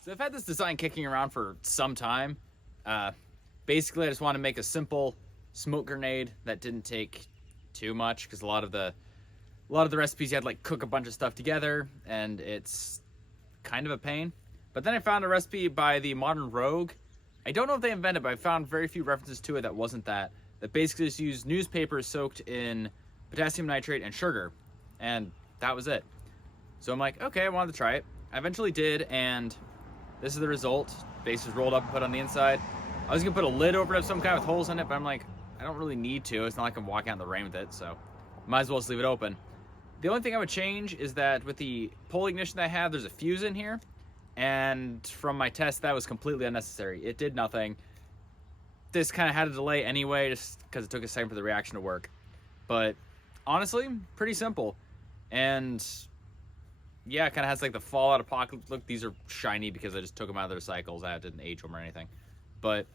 So I've had this design kicking around for some time. Uh, Basically, I just want to make a simple smoke grenade that didn't take too much because a lot of the recipes you had to like cook a bunch of stuff together, and it's kind of a pain. But then I found a recipe by the Modern Rogue. I don't know if they invented it, but I found very few references to it that wasn't that. That basically just used newspapers soaked in potassium nitrate and sugar, and that was it. So I'm like, okay, I wanted to try it. I eventually did, and this is the result. Base is rolled up and put on the inside. I was gonna put a lid over it of some kind with holes in it, but I'm like, I don't really need to. It's not like I'm walking out in the rain with it, so might as well just leave it open. The only thing I would change is that with the pole ignition that I have, there's a fuse in here, and from my test, that was completely unnecessary. It did nothing. This kind of had a delay anyway, just because it took a second for the reaction to work. But honestly, pretty simple. And yeah, it kind of has like the Fallout Apocalypse look. These are shiny because I just took them out of their cycles. I didn't age them or anything. But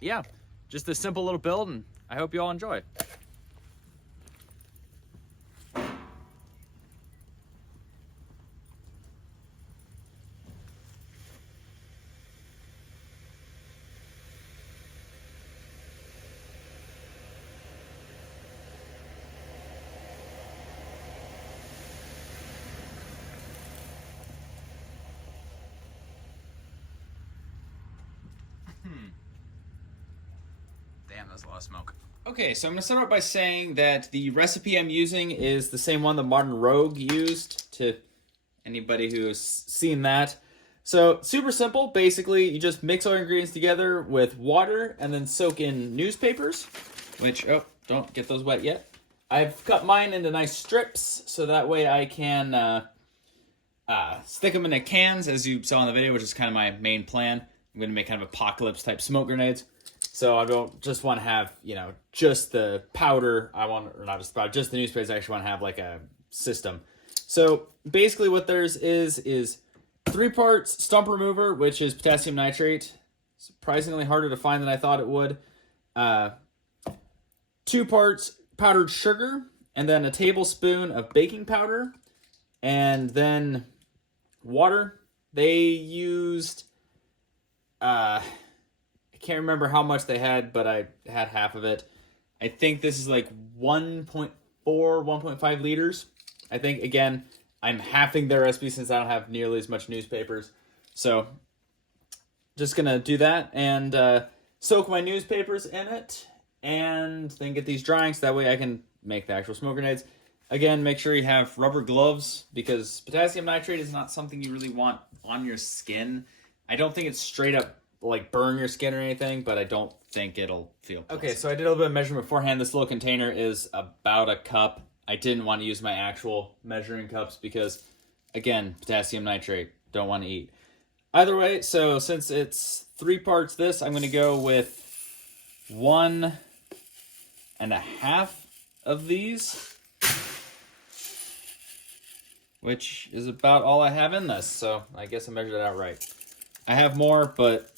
yeah, just a simple little build, and I hope you all enjoy. Damn, that's a lot of smoke. Okay, so I'm going to start out by saying that the recipe I'm using is the same one the Modern Rogue used, to anybody who's seen that. So, super simple. Basically, you just mix all your ingredients together with water and then soak in newspapers, which, oh, don't get those wet yet. I've cut mine into nice strips, so that way I can stick them in the cans, as you saw in the video, which is kind of my main plan. I'm going to make kind of apocalypse type smoke grenades. So I don't just want to have, just the powder. I want, or not just the powder, just the newspapers. I actually want to have like a system. So basically what there's is 3 parts stump remover, which is potassium nitrate. Surprisingly harder to find than I thought it would. 2 parts powdered sugar, and then a tablespoon of baking powder, and then water. They used, I can't remember how much they had, but I had half of it. I think this is like 1.4, 1.5 liters. I think, again, I'm halving their recipe since I don't have nearly as much newspapers. So, just going to do that and soak my newspapers in it and then get these drying so that way I can make the actual smoke grenades. Again, make sure you have rubber gloves because potassium nitrate is not something you really want on your skin. I don't think it's straight up like burn your skin or anything, but I don't think it'll feel pleasant. Okay, so I did a little bit of measurement beforehand. This little container is about a cup. I didn't want to use my actual measuring cups because, again, potassium nitrate, don't want to eat. Either way, so since it's 3 parts this, I'm going to go with 1.5 of these, which is about all I have in this, so I guess I measured it out right. I have more, but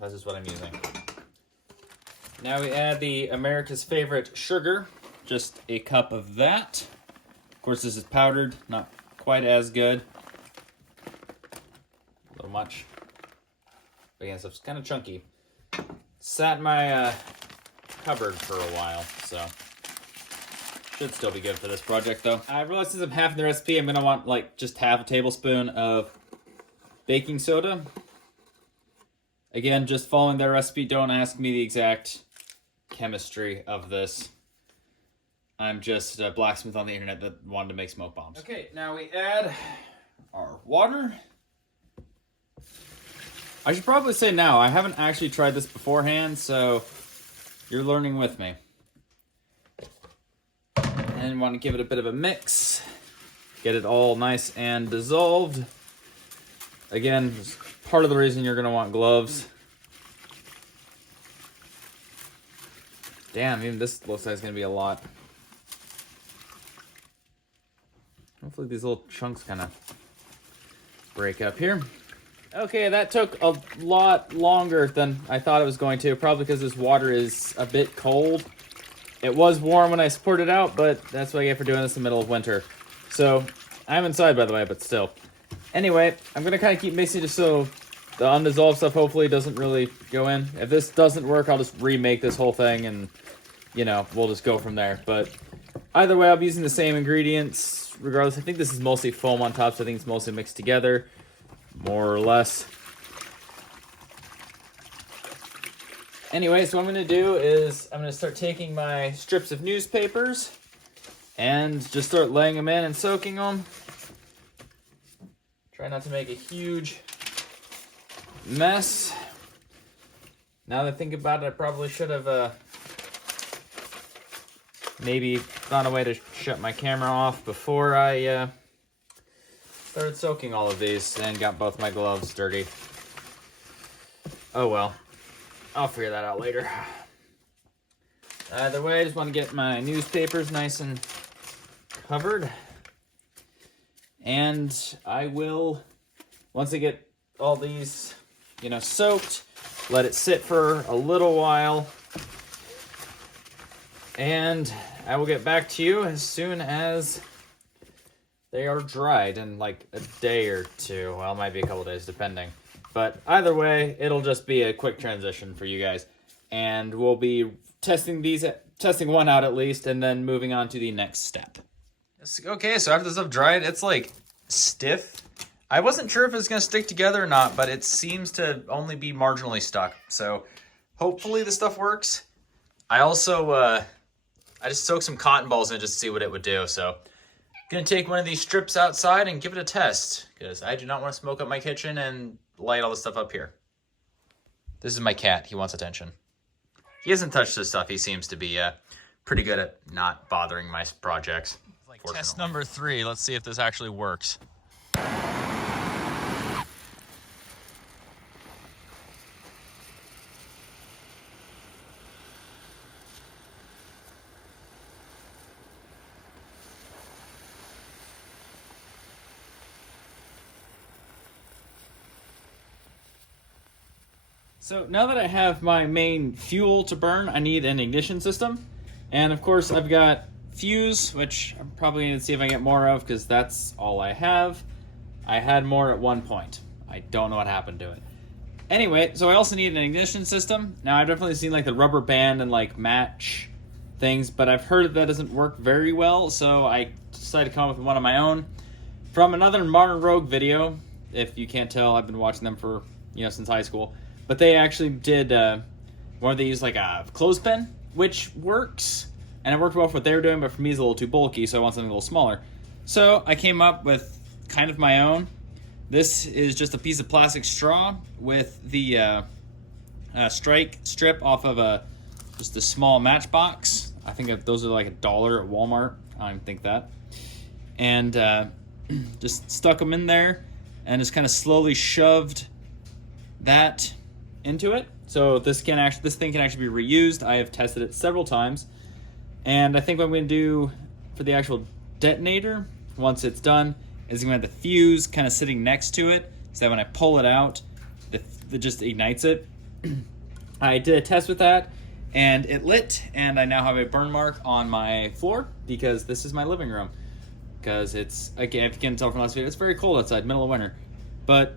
that's just what I'm using. Now we add the America's favorite sugar, just a cup of that. Of course, this is powdered, not quite as good. A little much. But again, so it's kind of chunky. Sat in my cupboard for a while, so should still be good for this project, though. I realized since I'm half the recipe, I'm gonna want like just half a tablespoon of baking soda. Again, just following their recipe. Don't ask me the exact chemistry of this. I'm just a blacksmith on the internet that wanted to make smoke bombs. Okay, now we add our water. I should probably say now, I haven't actually tried this beforehand, so you're learning with me. And want to give it a bit of a mix. Get it all nice and dissolved. Again, part of the reason you're going to want gloves. Damn, even this looks like it's going to be a lot. Hopefully these little chunks kind of break up here. Okay, that took a lot longer than I thought it was going to, probably because this water is a bit cold. It was warm when I poured it out, but that's what I get for doing this in the middle of winter. So, I'm inside, by the way, but still. Anyway, I'm gonna kind of keep mixing just so the undissolved stuff hopefully doesn't really go in. If this doesn't work, I'll just remake this whole thing and, you know, we'll just go from there. But either way, I'll be using the same ingredients regardless. I think this is mostly foam on top, so I think it's mostly mixed together, more or less. Anyway, so what I'm going to do is I'm going to start taking my strips of newspapers and just start laying them in and soaking them. Try not to make a huge mess. Now that I think about it, I probably should have maybe found a way to shut my camera off before I started soaking all of these and got both my gloves dirty. Oh well. I'll figure that out later. Either way, I just want to get my newspapers nice and covered. And I will, once I get all these, you know, soaked, let it sit for a little while. And I will get back to you as soon as they are dried in like a day or two. Well, it might be a couple days depending. But either way, it'll just be a quick transition for you guys. And we'll be testing one out at least, and then moving on to the next step. Okay, so after this stuff dried, it's like stiff. I wasn't sure if it's going to stick together or not, but it seems to only be marginally stuck. So hopefully this stuff works. I also, I just soaked some cotton balls in just to see what it would do. So I'm going to take one of these strips outside and give it a test, because I do not want to smoke up my kitchen and light all this stuff up here. This is my cat. He wants attention. He hasn't touched this stuff. He seems to be pretty good at not bothering my projects. Like test number 3. Let's see if this actually works. So now that I have my main fuel to burn, I need an ignition system. And of course I've got fuse, which I'm probably going to see if I get more of, because that's all I have. I had more at one point. I don't know what happened to it. Anyway, so I also need an ignition system. Now I've definitely seen like the rubber band and like match things, but I've heard that doesn't work very well, so I decided to come up with one of my own. From another Modern Rogue video, if you can't tell, I've been watching them for, since high school. But they actually did where they use like a clothespin, which works. And it worked well for what they were doing, but for me it's a little too bulky, so I want something a little smaller. So I came up with kind of my own. This is just a piece of plastic straw with the strike strip off of just a small matchbox. I think those are like $1 at Walmart. I don't even think that. And just stuck them in there and just kind of slowly shoved that into it. So this thing can actually be reused. I have tested it several times. And I think what I'm going to do for the actual detonator, once it's done, is I'm going to have the fuse kind of sitting next to it, so that when I pull it out, it just ignites it. I did a test with that, and it lit, and I now have a burn mark on my floor, because this is my living room. Because it's, again, if you can tell from last video, it's very cold outside, middle of winter. But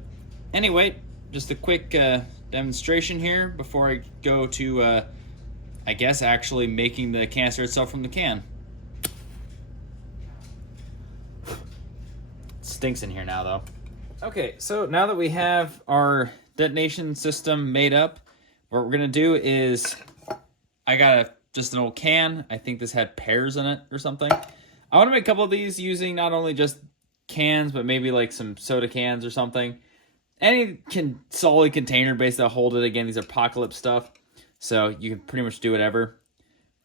anyway, just a quick demonstration here before I go to, I guess, actually making the canister itself from the can. It stinks in here now, though. Okay, so now that we have our detonation system made up, what we're gonna do is, I got just an old can. I think this had pears in it or something. I want to make a couple of these using not only just cans, but maybe like some soda cans or something. Any solid container base that'll hold it. Again, these are Apocalypse stuff, so you can pretty much do whatever.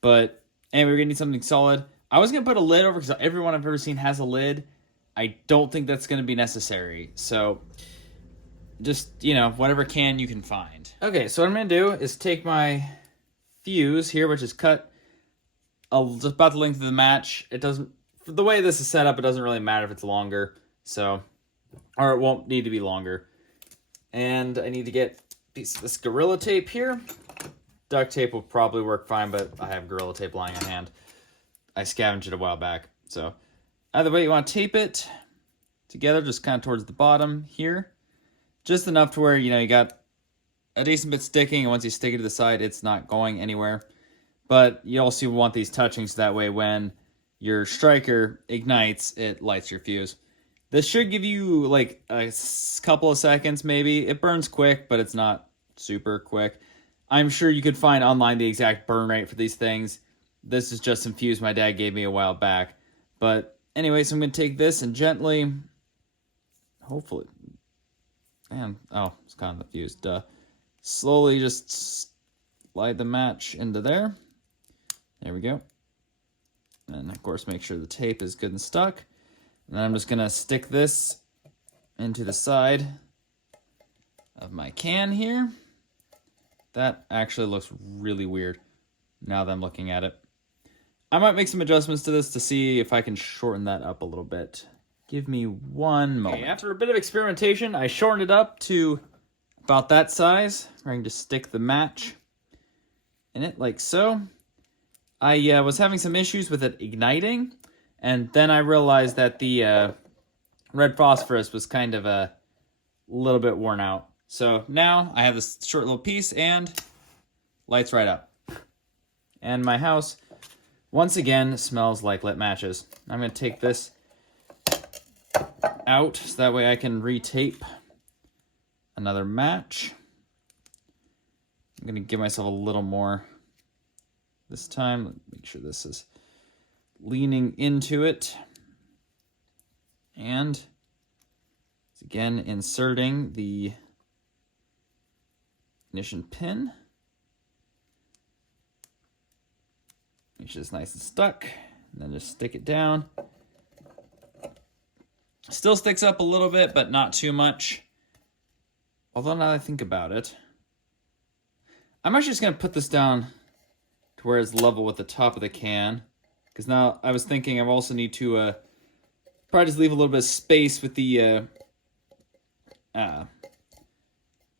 But anyway, we're gonna need something solid. I was gonna put a lid over, because everyone I've ever seen has a lid. I don't think that's gonna be necessary. So just, whatever can you can find. Okay, so what I'm gonna do is take my fuse here, which is cut just about the length of the match. It doesn't, the way this is set up, it doesn't really matter if it's longer. So, or it won't need to be longer. And I need to get a piece of this Gorilla Tape here. Duct tape will probably work fine, but I have Gorilla Tape lying on hand. I scavenged it a while back. So either way, you want to tape it together, just kind of towards the bottom here. Just enough to where, you got a decent bit sticking, and once you stick it to the side, it's not going anywhere. But you also want these touching so that way when your striker ignites, it lights your fuse. This should give you like a couple of seconds maybe. It burns quick, but it's not super quick. I'm sure you could find online the exact burn rate for these things. This is just some fuse my dad gave me a while back. But anyway, so I'm going to take this and gently, hopefully, it's kind of the fuse, duh. Slowly just slide the match into there. There we go. And of course, make sure the tape is good and stuck. And then I'm just going to stick this into the side of my can here. That actually looks really weird now that I'm looking at it. I might make some adjustments to this to see if I can shorten that up a little bit. Give me one moment. Okay, after a bit of experimentation, I shortened it up to about that size. I'm going to stick the match in it like so. I was having some issues with it igniting, and then I realized that the red phosphorus was kind of a little bit worn out. So now I have this short little piece and lights right up. And my house, once again, smells like lit matches. I'm going to take this out so that way I can retape another match. I'm going to give myself a little more this time. Make sure this is leaning into it. And again, inserting the ignition pin. Make sure it's nice and stuck. And then just stick it down. Still sticks up a little bit, but not too much. Although now that I think about it, I'm actually just going to put this down to where it's level with the top of the can. Because now I was thinking I also need to probably just leave a little bit of space with the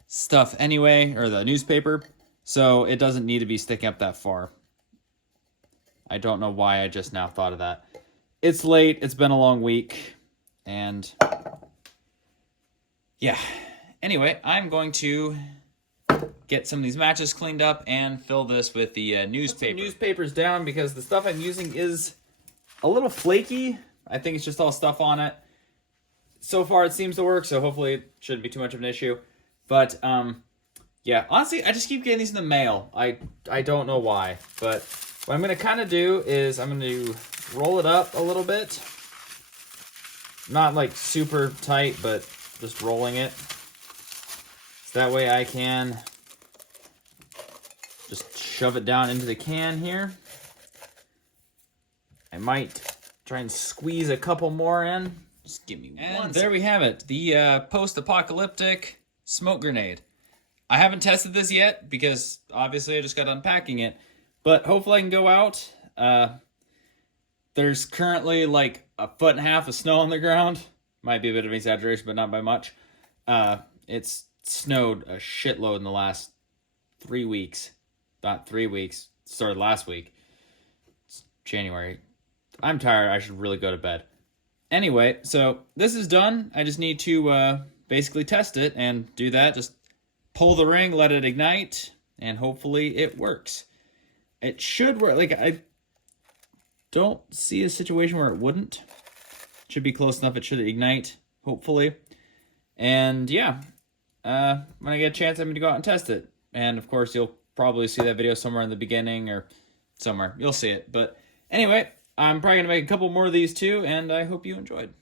stuff anyway, or the newspaper. So it doesn't need to be sticking up that far. I don't know why I just now thought of that. It's late. It's been a long week. And yeah. Anyway, I'm going to get some of these matches cleaned up and fill this with the newspaper. Put some newspapers down because the stuff I'm using is a little flaky. I think it's just all stuff on it. So far it seems to work, so hopefully it shouldn't be too much of an issue. But yeah, honestly, I just keep getting these in the mail. I don't know why, but what I'm going to kind of do is I'm going to roll it up a little bit. Not like super tight, but just rolling it. So that way I can just shove it down into the can here. I might try and squeeze a couple more in. Just give me one. And there we have it. The post-apocalyptic smoke grenade. I haven't tested this yet because obviously I just got unpacking it. But hopefully I can go out. There's currently like 1.5 feet of snow on the ground. Might be a bit of an exaggeration, but not by much. It's snowed a shitload in the last 3 weeks. Not 3 weeks. Started last week. It's January. I'm tired. I should really go to bed. Anyway, so this is done. I just need to basically test it and do that. Just pull the ring, let it ignite, and hopefully it works. It should work. Like, I don't see a situation where it wouldn't. It should be close enough. It should ignite, hopefully. And yeah, when I get a chance, I'm going to go out and test it. And of course, you'll probably see that video somewhere in the beginning or somewhere. You'll see it. But anyway, I'm probably going to make a couple more of these too, and I hope you enjoyed.